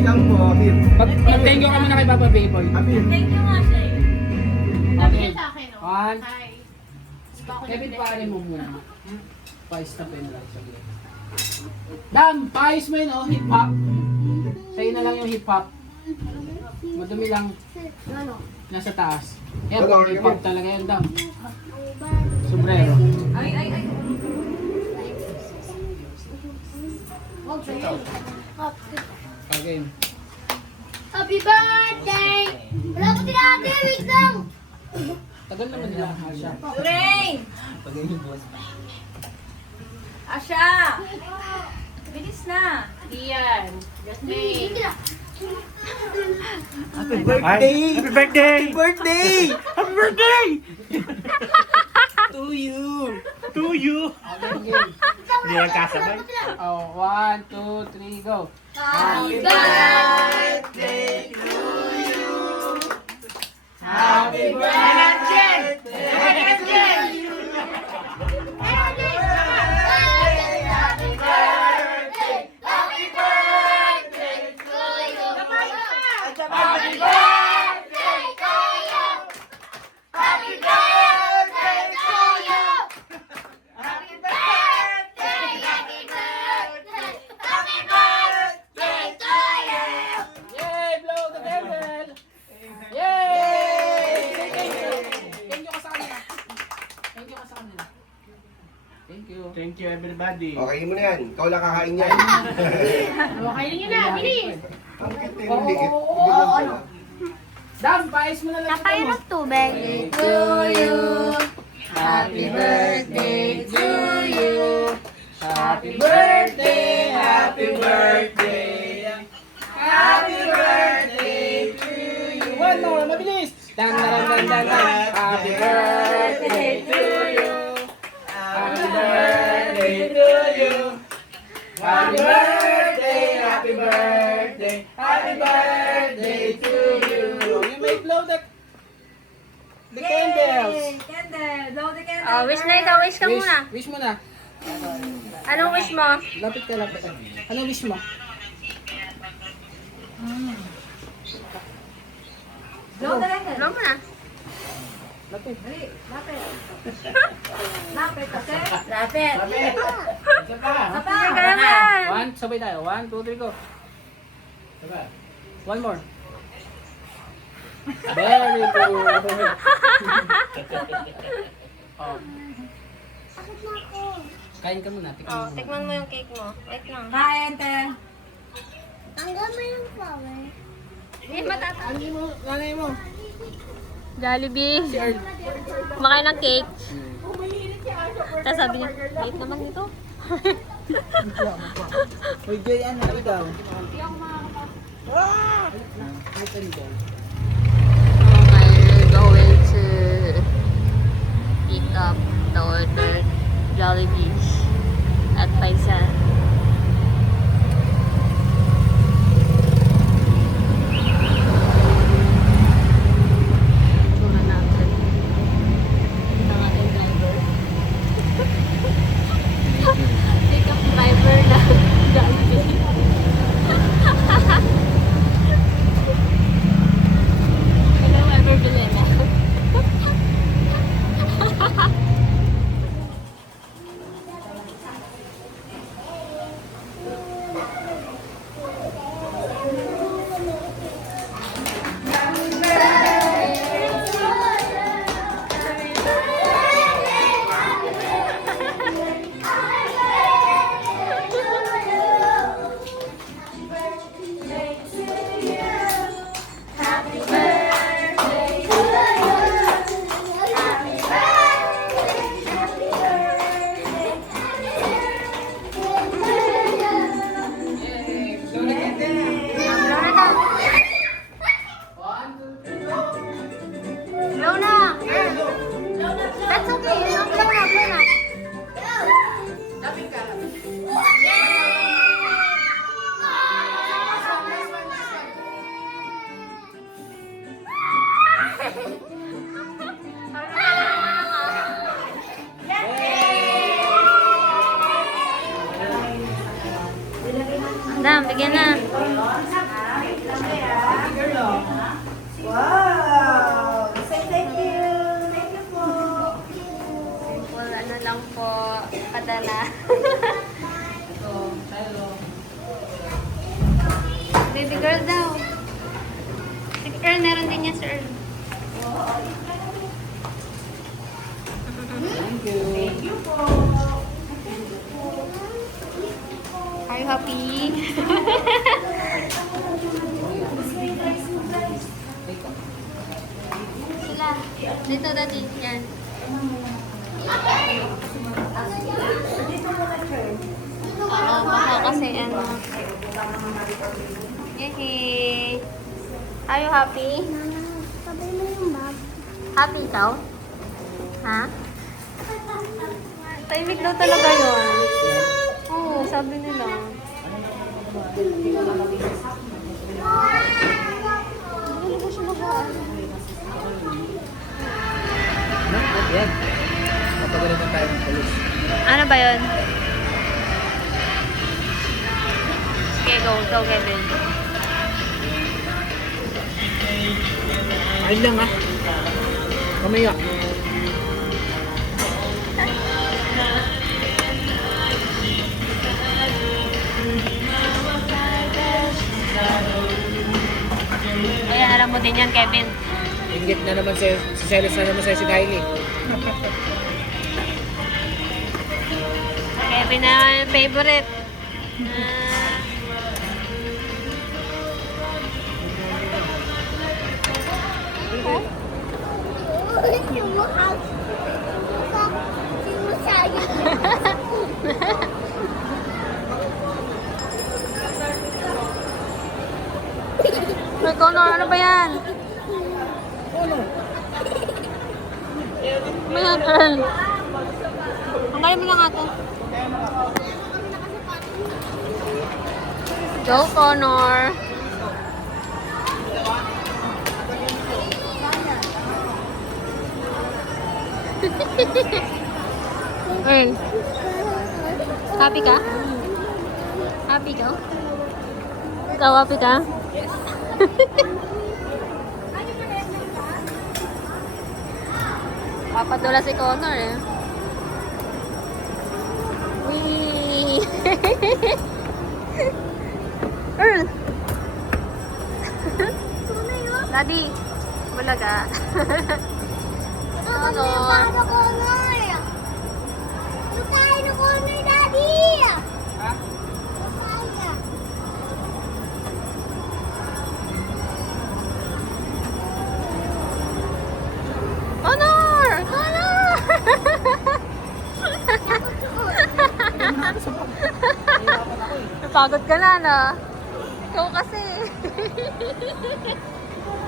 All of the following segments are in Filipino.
Welcome po. Here. Mag-thank you ka muna kay Papa Bayboy. Happy. Thank you nga siya eh. Sabi Okay. niya sa akin, oh. One. Hi. Bako Kevin, pare mo muna. Pa-stopin lang saglit. Dam, paayos mo yun, oh, hip-hop. Sa'yo na lang yung hip-hop. Madumi lang. Nasa taas. Yan, pang hip-hop talaga yan, Dam. Sombrero. Ay. Okay. Happy birthday! Wala ko tinatay, wait lang! Tagal naman nila, Asha. Lorraine! Asha! Bilis na. Ian. Jasmine. Happy birthday! Happy birthday! Happy birthday! Happy birthday! To you! To you! Okay, game. Hindi lang kasabay. Oh, 1, 2, 3, go. Happy birthday to you! Happy birthday! Yay! Blow the candle! Yay! Thank you ka sa kanila. Thank you ka sa kanila. Thank you. Thank you everybody. Okay mo na yan. Ikaw lang kakain yan. Okay niyo na. Bilis. Ang kiti ng liit. Hindi lang pala. Dam, paayos mo na lang. Nakain ng tubig. To you. Happy birthday to you. Happy birthday, happy birthday. Happy birthday to you. One more, mabilis. Dan dan dan dan dan. Happy birthday to you. Happy birthday to you. Happy birthday, happy birthday. Happy birthday to you. You may blow the candles. Candle. Blow the candle. Oh, wish na ikaw, wish ka muna. Wish mo na. Anong wish mo? Lapit ka, lapit ka. Ano wish mo? Blow the candle. Ano mo na? Lapit. Dali. Lapit. Lapit kasi. Lapit. Lapit. Isa pa. Sapa. Sige naman. One, sabay tayo. 1, 2, 3, go. Sabay. One more. Very good. Oh. Kain ka muna. Tikman Oh, mo muna. tikman mo yung cake mo. Wait lang. Kain, te. Tanggal mo yung flower. Hindi matata. Ano mo? Nanay mo? Jollibee. Si Earl. Kumakain ng cake. Tapos sabi niya, cake naman ito. Uy, Jay, ano? Ikaw? Ah! Ay, ganito. Okay, we're going to pick up the ordered Jollibees at Paisan. Tura natin. Ang ating driver. Pick up driver na Jollibee. Hello, ever bilhin na. Baby girl daw. Si Earl, meron din niya si Earl. Thank you. Are you happy? Sila. Dito, daddy. Yan. Baka kasi ano. Yay! Are you happy? Sabay mo yung bag. Happy ikaw? Ha? Tahimik daw talaga yun. Oo, sabi nila. Yan. Matagal naman tayo ng pulis. Ano ba yun? Sige, go, Kevin. Ayun lang ah. Kamaya. Ayan, alam mo din yan, Kevin. Ingit na naman si Celis na naman sa'yo si Kylie. Kevin na yung favorite. May Connor, ano ba yan? Ano ba yan, Earl? Hanggalin mo lang ate. Go, Connor. Earl, happy ka? Happy ka? Ikaw, happy ka? Papadula si Connor eh. Wee! Earl! Daddy! Bulaga. Connor! Connor! Connor! Napagod ka na, no? Ikaw kasi.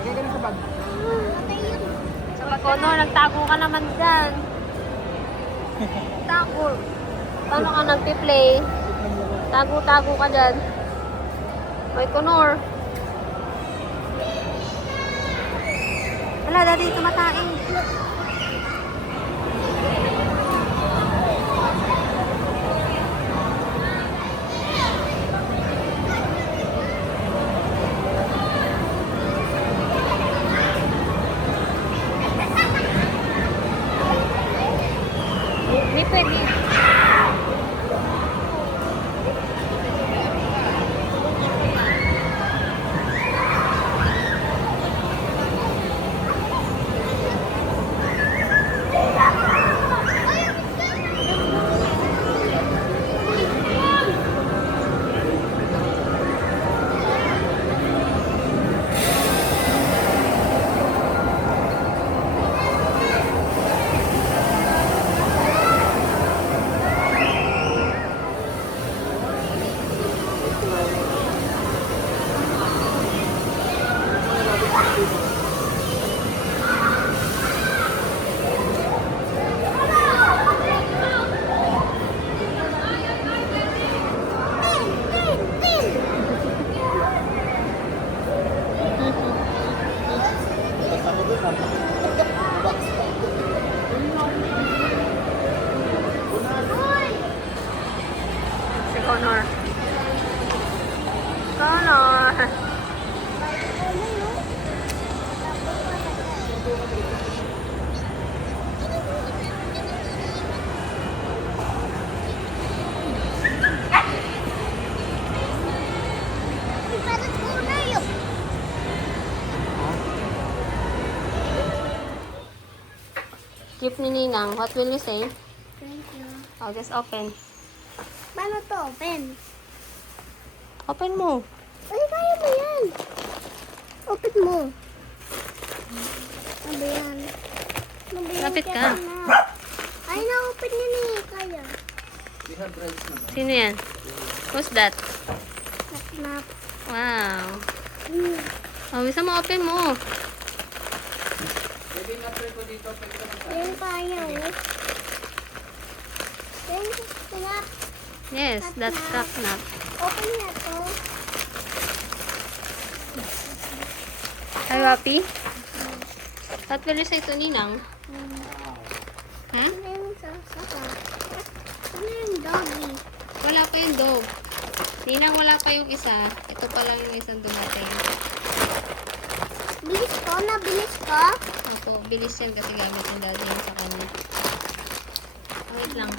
Okay ka na sa bag. Saka Connor, nagtago ka naman dyan. Tago. Paano ka nagpi-play? Tago-tago ka dyan. Hoy, Connor. Wala, daddy, tumatain. May pwede. parang kulay yun. Gift ni Ninang. What will you say? Thank you. Oh, just open. Paano to open? Open mo. Ay, kaya mo yan. Open mo. Ano yan? Ano yan? Lapit ka. Ay, na-open yun eh. Kaya. We have rice na ba? Sino yan? Who's that? Snap. Wow. Mm. Oh, bisa mo open mo. Pwede na-try ko dito. Pwede ka na Yan kaya oh. Yan, snap. Yes, that's Knock. Open na to. Are you happy? What will you say to Ninang? Ha? Ano yung sasaka? Ano yung doggy? Wala pa yung dog. Ninang, wala pa yung isa. Ito pa lang yung isang dumating. Bilis ko? Nabilis ko? Ako, bilis yan kasi gamit ng daddy yun sa kanya. Wait lang.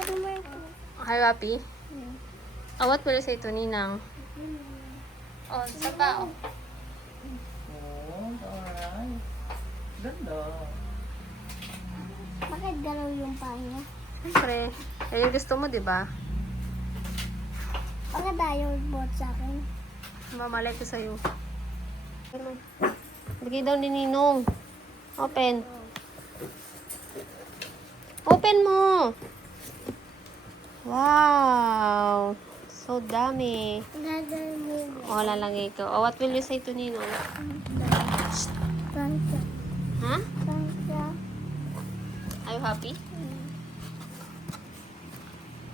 Ano mo yung... Are you happy? Oh, what will you say to Ninang? Oh, isa pa. Oh. Oh, alright. Ganda. Bakit galaw yung paa niya? Siyempre. Eh, yung gusto mo, di ba? Bakit ayaw bot sa akin? Mamalay ko sa'yo. Bigay daw ni Ninong. Open. Open mo! Wow! So dami. Gagawin mo. O, lalagay ko. O, what will you say to Ninong? Thank you. Ha? Thank you. Are you happy?